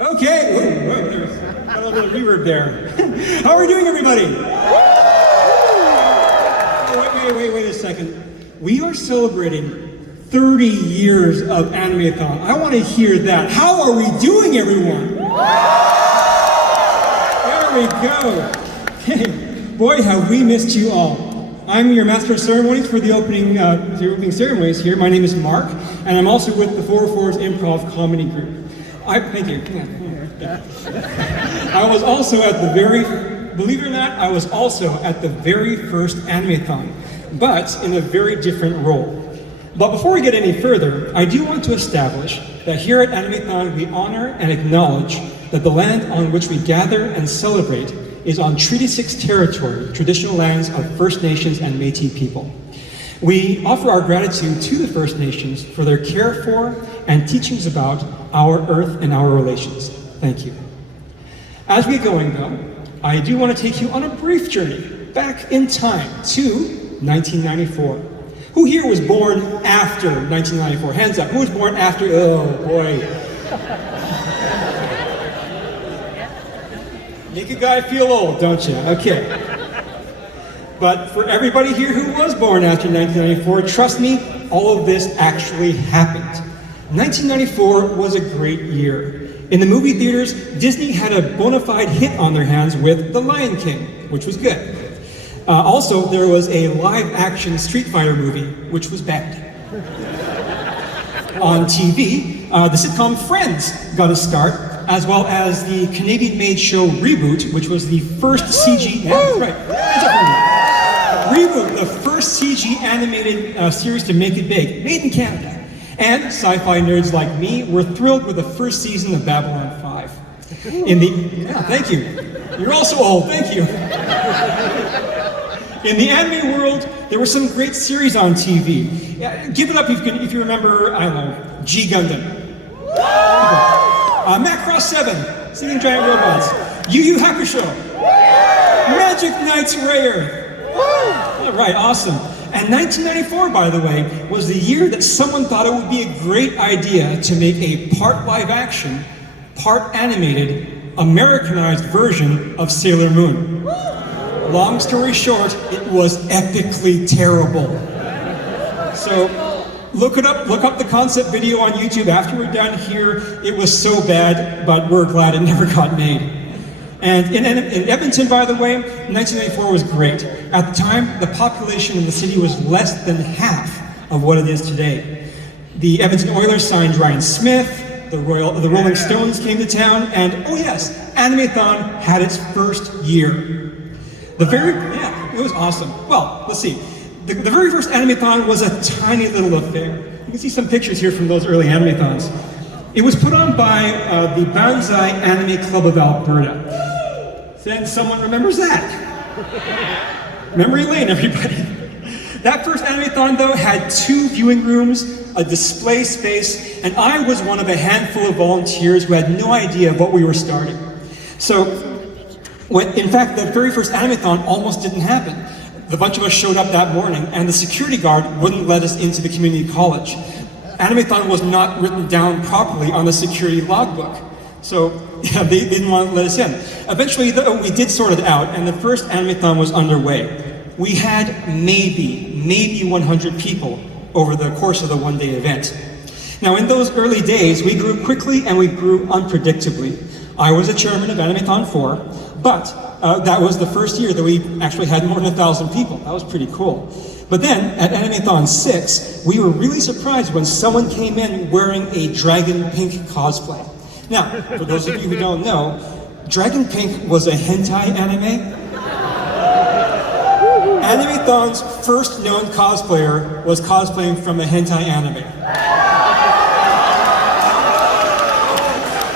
Okay, there's got a little bit of reverb there. How are we doing, everybody? Wait a second. We are celebrating 30 years of Animethon. I want to hear that. How are we doing, everyone? There we go. Hey, boy, have we missed you all. I'm your Master of Ceremonies for the opening ceremonies here. My name is Mark, and I'm also with the 404's Improv Comedy Group. Thank you. I was also at the believe it or not, I was also at the very first Animethon, but in a very different role. But before we get any further, I do want to establish that here at Animethon we honor and acknowledge that the land on which we gather and celebrate is on Treaty 6 territory, traditional lands of First Nations and Métis people. We offer our gratitude to the First Nations for their care for and teachings about our earth and our relations. Thank you. As we get going though, I do want to take you on a brief journey back in time to 1994. Who here was born after 1994? Hands up. Who was born after? Oh boy. Make a guy feel old, don't you? Okay. But for everybody here who was born after 1994, trust me, all of this actually happened. 1994 was a great year. In the movie theaters, Disney had a bona fide hit on their hands with The Lion King, which was good. Also, there was a live-action Street Fighter movie, which was bad. On TV, the sitcom Friends got a start, as well as the Canadian-made show Reboot, which was the first CG... Yeah, that's right. Reboot, the first CG animated series to make it big, made in Canada. And sci-fi nerds like me were thrilled with the first season of Babylon 5. Yeah, thank you. You're also old, thank you. In the anime world, there were some great series on TV. Yeah, give it up if you remember, I don't know, G Gundam. Macross 7, Singing Giant Robots. Yu Yu Hakusho. Magic Knights Rare. All right, awesome. And 1994, by the way, was the year that someone thought it would be a great idea to make a part live action, part animated, Americanized version of Sailor Moon. Long story short, it was epically terrible. So look up the concept video on YouTube after we're done here. It was so bad, but we're glad it never got made. And in Edmonton, by the way, 1994 was great. At the time, the population in the city was less than half of what it is today. The Edmonton Oilers signed Ryan Smith, the Rolling Stones came to town, and oh yes, Animethon had its first year. It was awesome. Well, let's see. The very first Animethon was a tiny little affair. You can see some pictures here from those early Animethons. It was put on by the Banzai Anime Club of Alberta. Then someone remembers that. Memory lane, everybody. That first Animethon, though, had 2 viewing rooms, a display space, and I was one of a handful of volunteers who had no idea what we were starting. So, in fact, the very first Animethon almost didn't happen. A bunch of us showed up that morning, and the security guard wouldn't let us into the community college. Animethon was not written down properly on the security logbook. So, yeah, they didn't want to let us in. Eventually, though, we did sort it out, and the first Animethon was underway. We had maybe 100 people over the course of the one-day event. Now, in those early days, we grew quickly and we grew unpredictably. I was the chairman of Animethon 4, but that was the first year that we actually had more than 1,000 people. That was pretty cool. But then, at Animethon 6, we were really surprised when someone came in wearing a Dragon Pink cosplay. Now, for those of you who don't know, Dragon Pink was a hentai anime. Animethon's first known cosplayer was cosplaying from a hentai anime.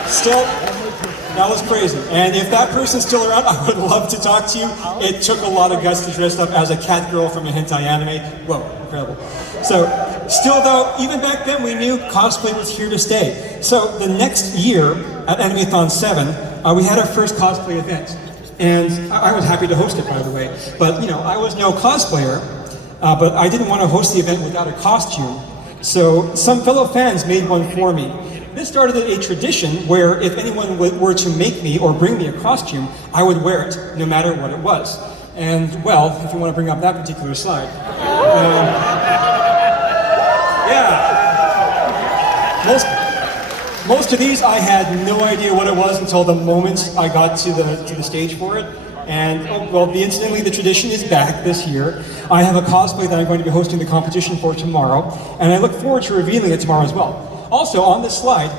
Still, that was crazy. And if that person's still around, I would love to talk to you. It took a lot of guts to dress up as a cat girl from a hentai anime. Whoa, incredible. So, still though, even back then we knew cosplay was here to stay. So the next year at Animethon 7, we had our first cosplay event. And I was happy to host it, by the way. But, you know, I was no cosplayer, but I didn't want to host the event without a costume. So some fellow fans made one for me. this started a tradition where if anyone were to make me or bring me a costume, I would wear it, no matter what it was. And, well, if you want to bring up that particular slide. Yeah. Most of these, I had no idea what it was until the moment I got to the stage for it. And, oh, well, incidentally, the tradition is back this year. I have a cosplay that I'm going to be hosting the competition for tomorrow, and I look forward to revealing it tomorrow as well. Also, on this slide,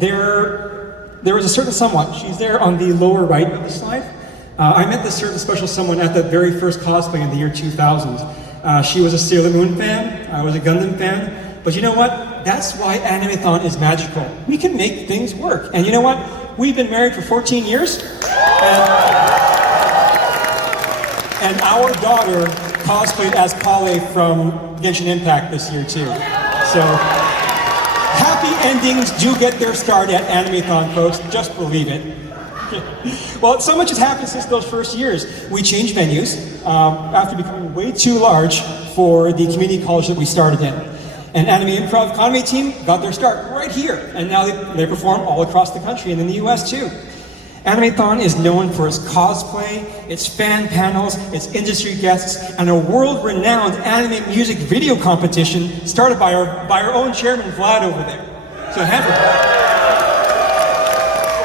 there is a certain someone. She's there on the lower right of the slide. I met this certain special someone at the very first cosplay in the year 2000. She was a Sailor Moon fan, I was a Gundam fan, but you know what? That's why Animethon is magical. We can make things work. And you know what? We've been married for 14 years, and our daughter cosplayed as Kale from Genshin Impact this year too. So, happy endings do get their start at Animethon, folks. Just believe it. Well, so much has happened since those first years. We changed venues after becoming way too large for the community college that we started in. And Anime Improv Economy team got their start right here, and now they perform all across the country and in the US too. Animethon is known for its cosplay, its fan panels, its industry guests, and a world-renowned anime music video competition started by our own chairman, Vlad, over there. So hand it.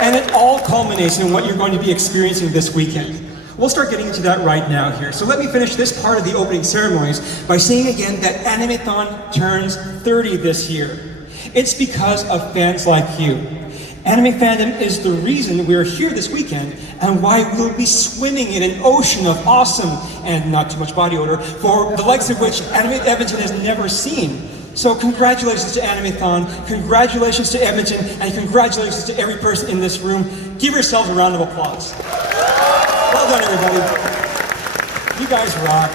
And it all culminates in what you're going to be experiencing this weekend. We'll start getting into that right now here. So let me finish this part of the opening ceremonies by saying again that Animethon turns 30 this year. It's because of fans like you. Anime fandom is the reason we're here this weekend and why we'll be swimming in an ocean of awesome and not too much body odor for the likes of which Anime Edmonton has never seen. So congratulations to Animethon, congratulations to Edmonton, and congratulations to every person in this room. Give yourselves a round of applause. Well done, everybody. You guys rock.